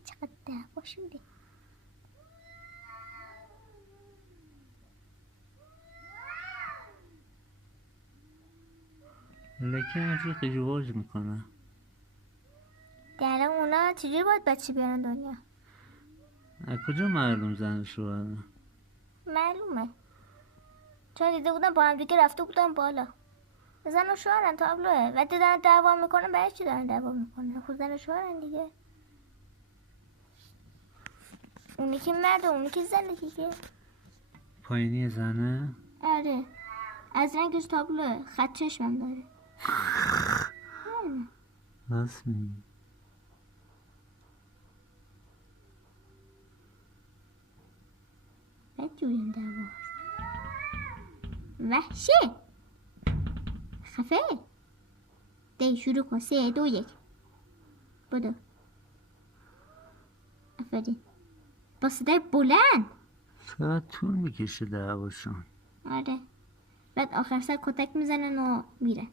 چقدر دعوا شده. لکه همچون قیجواج میکنه. در اونا چجوری باید بچه بیارن دنیا؟ از کجا معلوم زن شوهرن؟ معلومه، چون دیده بودم با هم دیگه رفته بودم بالا. زن و شوهرن تابلوه. وقتی دارن دعوا میکنن برای چی دارن دعوا میکنن؟ خود زن و شوهرن دیگه. اونی که مرد و اونی که زنه دیگه. پایینی زنه؟ آره، از رنگش تابلوه، خط چشمم داره. راست میگی. بد جوریم دعوا وحشه. خفه دی شروع کن. 3 2 1 بدو. آفرین، با صدای بلند. چقدر طول میکشه دعواشون. آره، بعد آخر سر کتک میزنن و میره.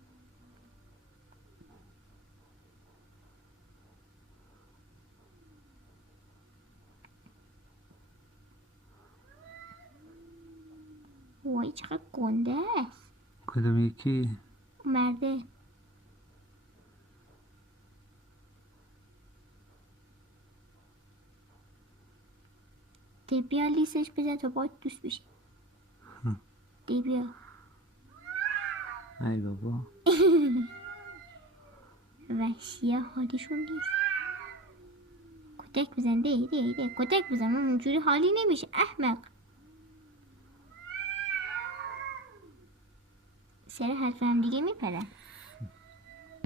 وای چقدر گنده است. کدوم یکی؟ مرده. دی بیا لیسش بزن تا باید دوست بشی. دی بیا. ای بابا. وحشیه حالیشون نیست. کتک بزن. دی کتک بزن، اونجوری حالی نمیشه احمق. سر حرف هم دیگه میپرن.